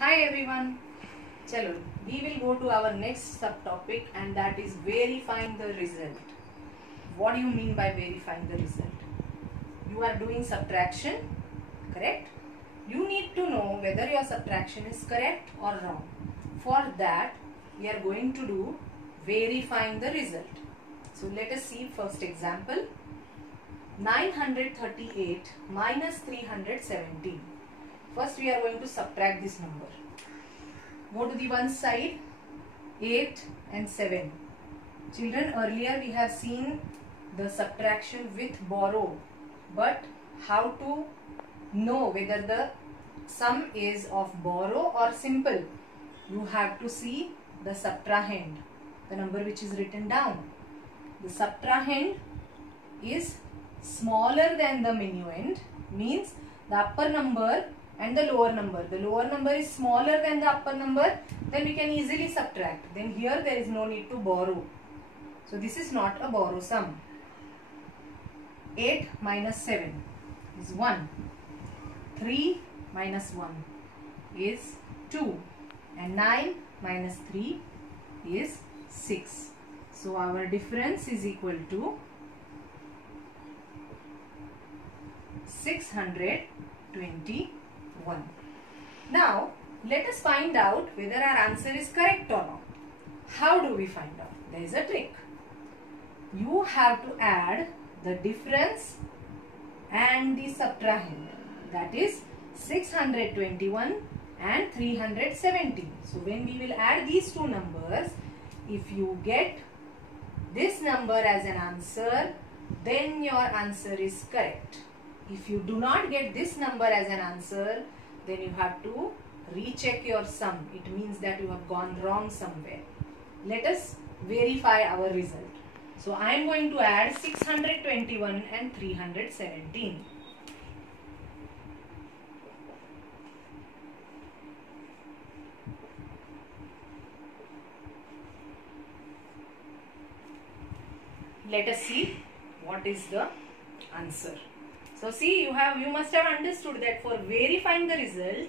Hi everyone. Chalo, we will go to our next subtopic and that is verifying the result. What do you mean by verifying the result? You are doing subtraction, correct? You need to know whether your subtraction is correct or wrong. For that, we are going to do verifying the result. So let us see first example. 938 minus 317. First we are going to subtract this number. Go to the one side, 8 and 7. Children, earlier we have seen the subtraction with borrow. But how to know whether the sum is of borrow or simple? You have to see the subtrahend, the number which is written down. The subtrahend is smaller than the minuend, means the upper number and the lower number. The lower number is smaller than the upper number, then we can easily subtract. Then here there is no need to borrow. So this is not a borrow sum. 8 minus 7 is 1. 3 minus 1 is 2. And 9 minus 3 is 6. So our difference is equal to 621. Now, let us find out whether our answer is correct or not. How do we find out? There is a trick. You have to add the difference and the subtrahend. That is 621 and 317. So, when we will add these two numbers, if you get this number as an answer, then your answer is correct. If you do not get this number as an answer, then you have to recheck your sum. It means that you have gone wrong somewhere. Let us verify our result. So I am going to add 621 and 317. Let us see what is the answer. So see, you must have understood that for verifying the result,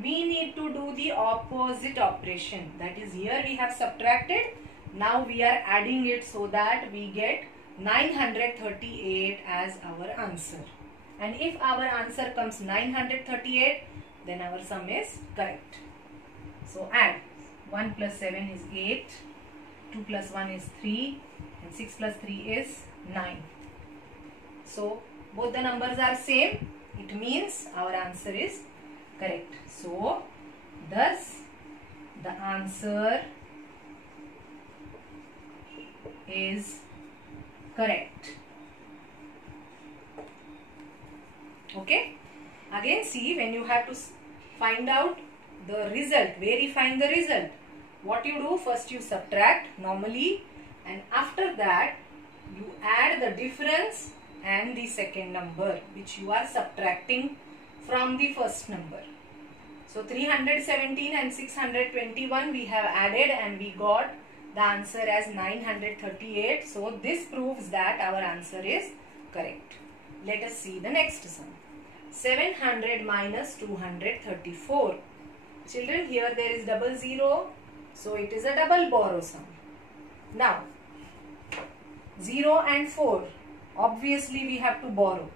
we need to do the opposite operation. That is, here we have subtracted. Now we are adding it so that we get 938 as our answer. And if our answer comes 938, then our sum is correct. So add. 1 plus 7 is 8. 2 plus 1 is 3. And 6 plus 3 is 9. So both the numbers are same. It means our answer is correct. So thus the answer is correct. Okay. Again, see, when you have to find out the result, verifying the result, what you do? First you subtract normally, and after that you add the difference and the second number which you are subtracting from the first number. So 317 and 621 we have added and we got the answer as 938. So this proves that our answer is correct. Let us see the next sum. 700 minus 234. Children, here there is double zero. So it is a double borrow sum. Now 0 and 4. Obviously we have to borrow.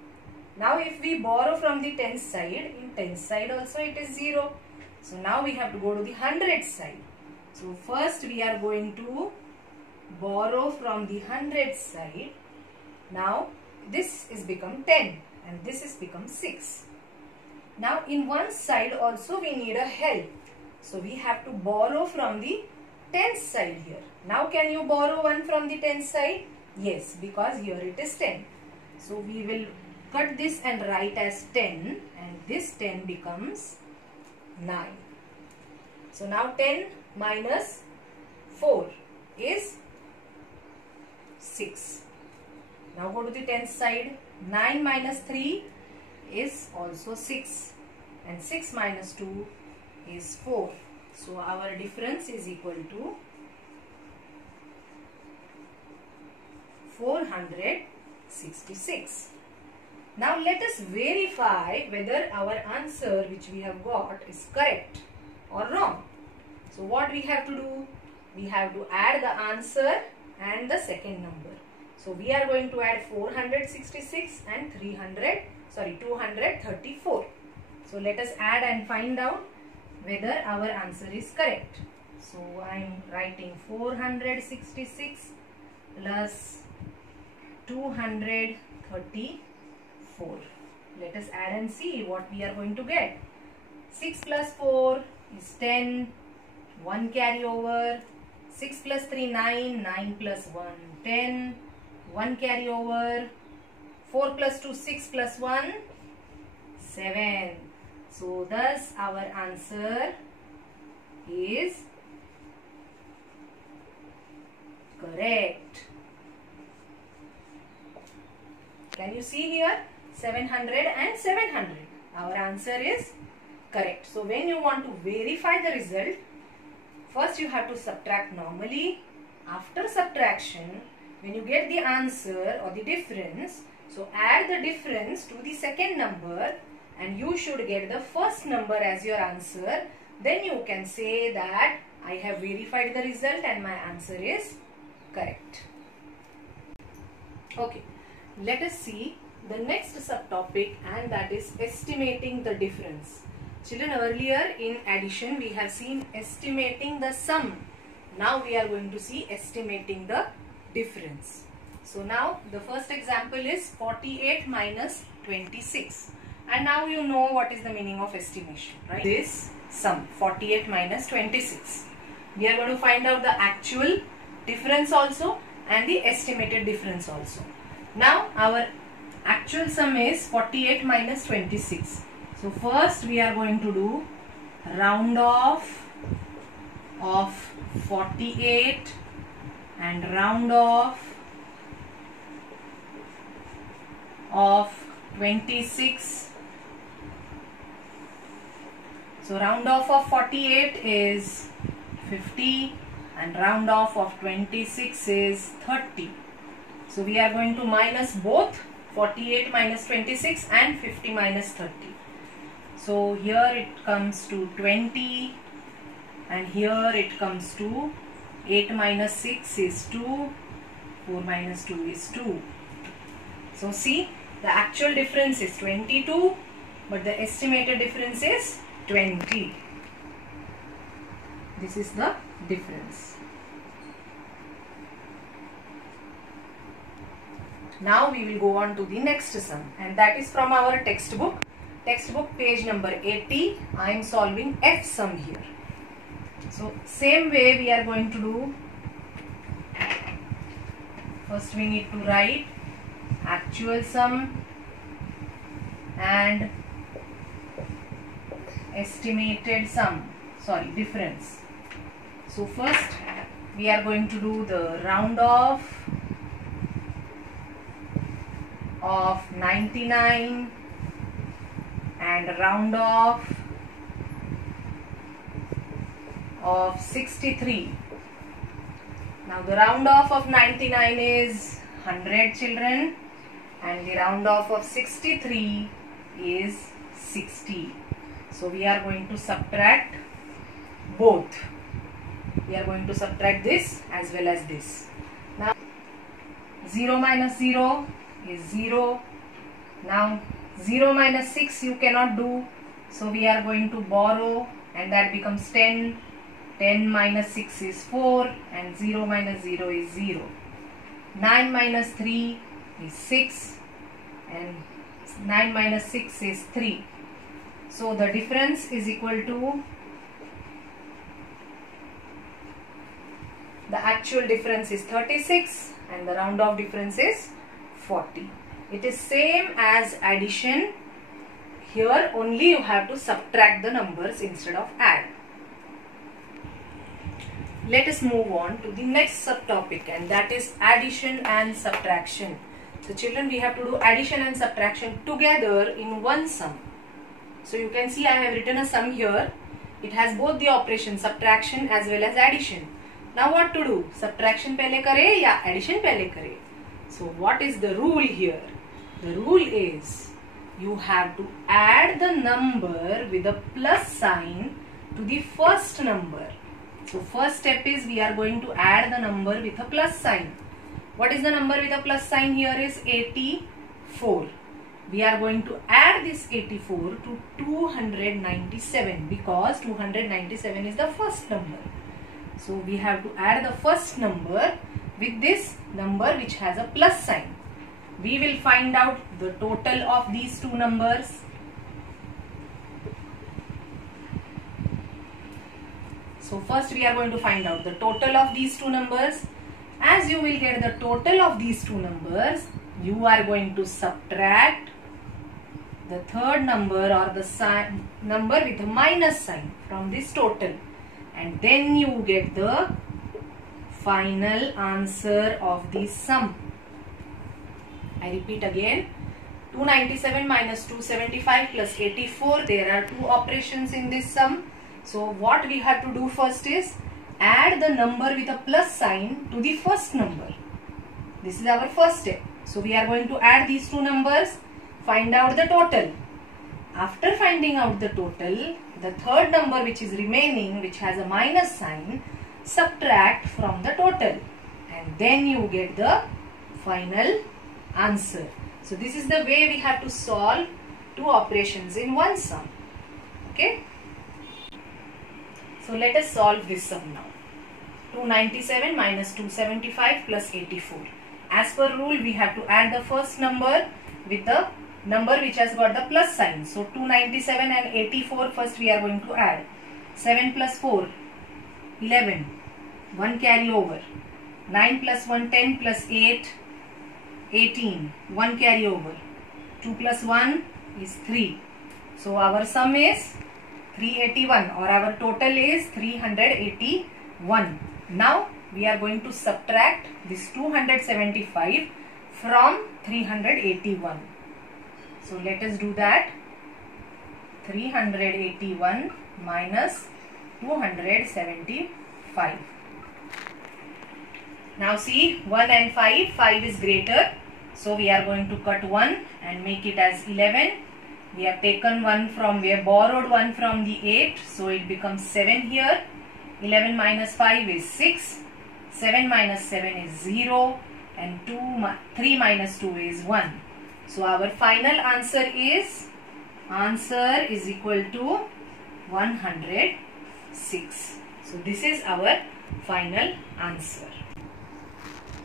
Now if we borrow from the tens side, in tens side also it is 0. So now we have to go to the hundreds side. So first we are going to borrow from the hundreds side. Now this is become 10 and this is become 6. Now in one side also we need a help. So we have to borrow from the tens side here. Now can you borrow one from the tens side? Yes, because here it is 10. So we will cut this and write as 10 and this 10 becomes 9. So now 10 minus 4 is 6. Now go to the 10th side. 9 minus 3 is also 6 and 6 minus 2 is 4. So our difference is equal to 466. Now let us verify whether our answer which we have got is correct or wrong. So what we have to do? We have to add the answer and the second number. So we are going to add 466 and 234. So let us add and find out whether our answer is correct. So I am writing 466 plus 234. Let us add and see what we are going to get. 6 plus 4 is 10. 1 carry over. 6 plus 3 9. 9 plus 1 10. 1 carry over. 4 plus 2 6 plus 1 7. So thus our answer is correct. Can you see here? 700 and 700. Our answer is correct. So when you want to verify the result, first you have to subtract normally. After subtraction, when you get the answer or the difference, so add the difference to the second number and you should get the first number as your answer. Then you can say that I have verified the result and my answer is correct. Okay, let us see the next subtopic, and that is estimating the difference. Children, earlier in addition we have seen estimating the sum. Now we are going to see estimating the difference. So now the first example is 48 minus 26. And now you know what is the meaning of estimation, right? This sum 48 minus 26. We are going to find out the actual difference also and the estimated difference also. Now our actual sum is 48 minus 26. So first we are going to do round off of 48 and round off of 26. So round off of 48 is 50 and round off of 26 is 30. So we are going to minus both 48 minus 26 and 50 minus 30. So here it comes to 20 and here it comes to 8 minus 6 is 2, 4 minus 2 is 2. So see, the actual difference is 22 but the estimated difference is 20. This is the difference. Now we will go on to the next sum, and that is from our textbook. Textbook page number 80. I am solving F sum here. So same way we are going to do. First we need to write actual sum and estimated sum, difference. So first we are going to do the round off of 99 and round off of 63. Now the round off of 99 is 100, children, and the round off of 63 is 60. So we are going to subtract both. We are going to subtract this as well as this. Now 0 minus 0 is 0. Now 0 minus 6 you cannot do. So we are going to borrow and that becomes 10. 10 minus 6 is 4 and 0 minus 0 is 0. 9 minus 3 is 6 and 9 minus 6 is 3. So the difference is equal to, the actual difference is 36 and the round off difference is 40. It is same as addition. Here only you have to subtract the numbers instead of add. Let us move on to the next subtopic, and that is addition and subtraction. So children, we have to do addition and subtraction together in one sum. So you can see I have written a sum here. It has both the operation subtraction as well as addition. Now what to do? Subtraction pehle kare ya addition pehle kare? So what is the rule here? The rule is you have to add the number with a plus sign to the first number. So first step is we are going to add the number with a plus sign. What is the number with a plus sign here is 84. We are going to add this 84 to 297 because 297 is the first number. So we have to add the first number with this number which has a plus sign. We will find out the total of these two numbers. So first we are going to find out the total of these two numbers. As you will get the total of these two numbers, you are going to subtract the third number or the number with a minus sign from this total, and then you get the final answer of the sum. I repeat again, 297 minus 275 plus 84. There are two operations in this sum. So what we have to do first is add the number with a plus sign to the first number. This is our first step. So we are going to add these two numbers, find out the total. After finding out the total, the third number which is remaining, which has a minus sign, subtract from the total, and then you get the final answer. So this is the way we have to solve two operations in one sum. Okay. So let us solve this sum now. 297 minus 275 plus 84. As per rule, we have to add the first number with the number which has got the plus sign. So 297 and 84 first we are going to add. 7 plus 4, 11. 1 carry over. 9 plus 1, 10 plus 8, 18. 1 carry over. 2 plus 1 is 3. So our sum is 381, or our total is 381. Now we are going to subtract this 275 from 381. So let us do that. 381 minus 275. Now see, 1 and 5 is greater. So we are going to cut 1 and make it as 11. We have taken we have borrowed 1 from the 8. So it becomes 7 here. 11 minus 5 is 6. 7 minus 7 is 0. And 3 minus 2 is 1. So our final answer is equal to 106. So this is our final answer.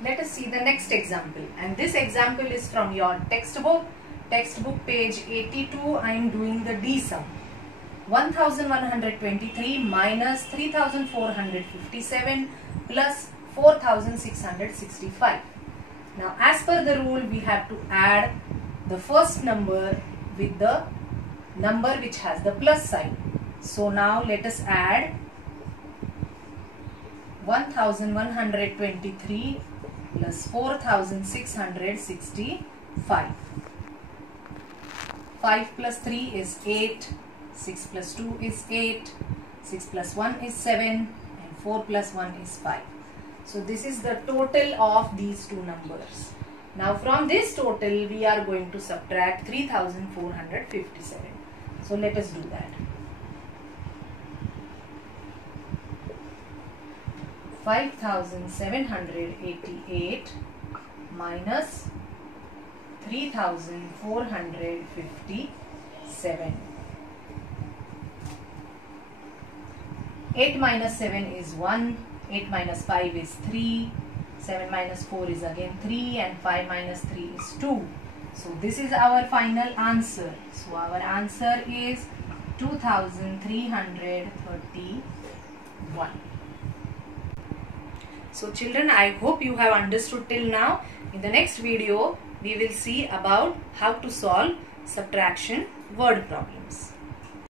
Let us see the next example, and this example is from your textbook page 82. I am doing the D sum. 1123 minus 3457 plus 4665. Now as per the rule, we have to add the first number with the number which has the plus sign. So now let us add 1123 plus 4665. 5 plus 3 is 8, 6 plus 2 is 8, 6 plus 1 is 7, and 4 plus 1 is 5. So this is the total of these two numbers. Now from this total we are going to subtract 3457. So let us do that. 5788 minus 3457. 8 minus 7 is 1. 8 minus 5 is 3. 7 minus 4 is again 3, and 5 minus 3 is 2. So this is our final answer. So our answer is 2331. So children, I hope you have understood till now. In the next video, we will see about how to solve subtraction word problem.